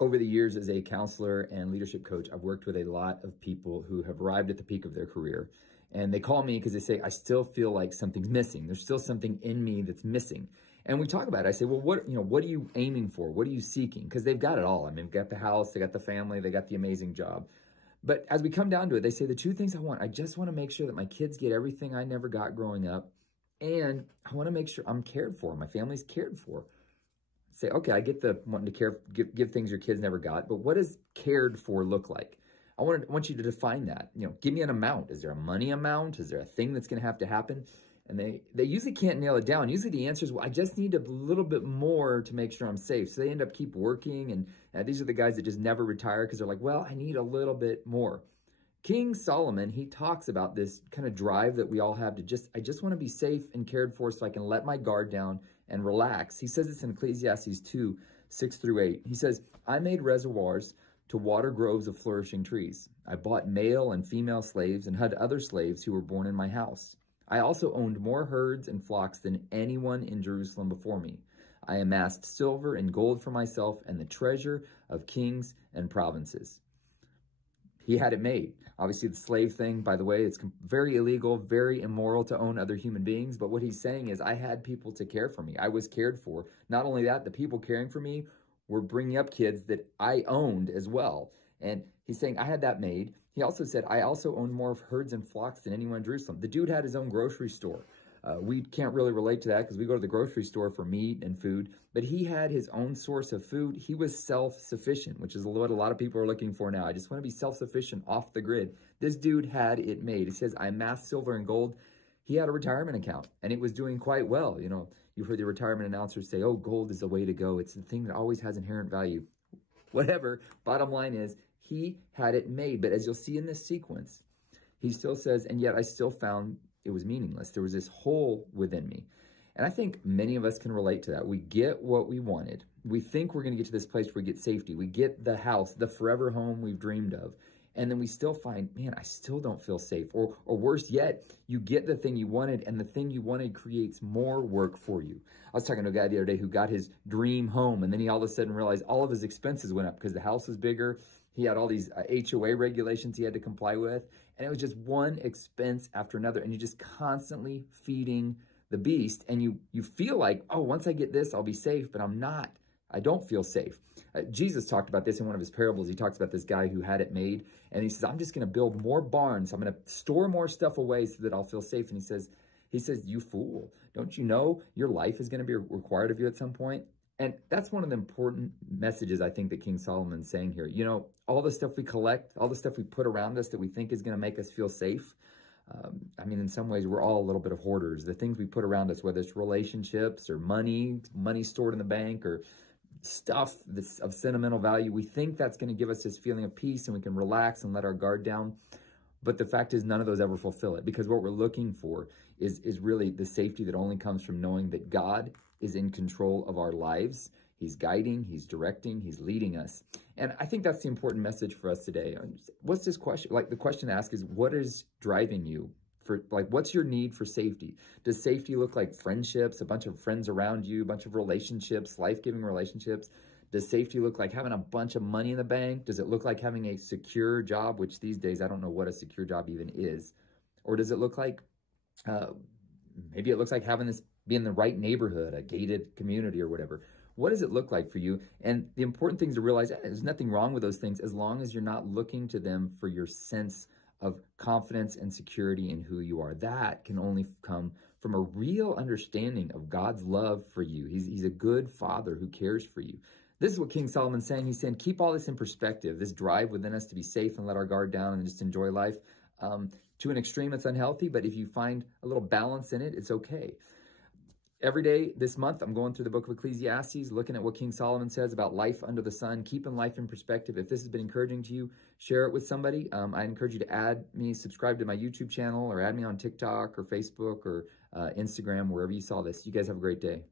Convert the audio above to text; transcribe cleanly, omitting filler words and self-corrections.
Over the years as a counselor and leadership coach, I've worked with a lot of people who have arrived at the peak of their career. And they call me because they say, I still feel like something's missing. There's still something in me that's missing. And we talk about it. I say, well, what are you aiming for? What are you seeking? Because they've got it all. I mean, they've got the house, they got the family, they got the amazing job. But as we come down to it, they say the two things I want, I just want to make sure that my kids get everything I never got growing up. And I want to make sure I'm cared for. My family's cared for. Say, okay, I get the wanting to give things your kids never got, but what does cared for look like? I want you to define that. Give me an amount. Is there a money amount? Is there a thing that's going to have to happen? And they usually can't nail it down. Usually the answer is, well, I just need a little bit more to make sure I'm safe. So they end up keep working. And these are the guys that just never retire because they're like, well, I need a little bit more. King Solomon, he talks about this kind of drive that we all have to I just want to be safe and cared for so I can let my guard down and relax. He says this in Ecclesiastes 2, 6-8. He says, I made reservoirs to water groves of flourishing trees. I bought male and female slaves and had other slaves who were born in my house. I also owned more herds and flocks than anyone in Jerusalem before me. I amassed silver and gold for myself and the treasure of kings and provinces. He had it made. Obviously, the slave thing, by the way, it's very illegal, very immoral to own other human beings. But what he's saying is I had people to care for me. I was cared for. Not only that, the people caring for me were bringing up kids that I owned as well. And he's saying I had that made. He also said, I also owned more of herds and flocks than anyone in Jerusalem. The dude had his own grocery store. We can't really relate to that because we go to the grocery store for meat and food, but he had his own source of food. He was self-sufficient, which is what a lot of people are looking for now. I just want to be self-sufficient off the grid. This dude had it made. He says, I amassed silver and gold. He had a retirement account and it was doing quite well. You've heard the retirement announcers say, oh, gold is the way to go. It's the thing that always has inherent value. Whatever. Bottom line is he had it made. But as you'll see in this sequence, he still says, and yet I still found it was meaningless. There was this hole within me. And I think many of us can relate to that. We get what we wanted. We think we're going to get to this place where we get safety. We get the house, the forever home we've dreamed of. And then we still find, man, I still don't feel safe. Or worse yet, you get the thing you wanted and the thing you wanted creates more work for you. I was talking to a guy the other day who got his dream home and then he all of a sudden realized all of his expenses went up because the house was bigger. He had all these HOA regulations he had to comply with. And it was just one expense after another. And you're just constantly feeding the beast. And you feel like, oh, once I get this, I'll be safe. But I'm not. I don't feel safe. Jesus talked about this in one of his parables. He talks about this guy who had it made. And he says, I'm just going to build more barns. I'm going to store more stuff away so that I'll feel safe. And he says, you fool. Don't you know your life is going to be required of you at some point? And that's one of the important messages I think that King Solomon's saying here. All the stuff we collect, all the stuff we put around us that we think is going to make us feel safe. In some ways, we're all a little bit of hoarders. The things we put around us, whether it's relationships or money stored in the bank or stuff that's of sentimental value, we think that's going to give us this feeling of peace and we can relax and let our guard down. But the fact is none of those ever fulfill it because what we're looking for is really the safety that only comes from knowing that God is in control of our lives. He's guiding, he's directing, he's leading us. And I think that's the important message for us today. What's this question? Like the question to ask is, what is driving you? What's your need for safety? Does safety look like friendships, a bunch of friends around you, a bunch of relationships, life-giving relationships? Does safety look like having a bunch of money in the bank? Does it look like having a secure job, which these days, I don't know what a secure job even is. Or does it look like, maybe it looks like be in the right neighborhood, a gated community or whatever. What does it look like for you? And the important thing is to realize there's nothing wrong with those things as long as you're not looking to them for your sense of confidence and security in who you are. That can only come from a real understanding of God's love for you. He's a good father who cares for you. This is what King Solomon's saying. He's saying, keep all this in perspective, this drive within us to be safe and let our guard down and just enjoy life. To an extreme, it's unhealthy, but if you find a little balance in it, it's okay. Every day this month, I'm going through the book of Ecclesiastes, looking at what King Solomon says about life under the sun, keeping life in perspective. If this has been encouraging to you, share it with somebody. I encourage you to add me, subscribe to my YouTube channel, or add me on TikTok or Facebook or Instagram, wherever you saw this. You guys have a great day.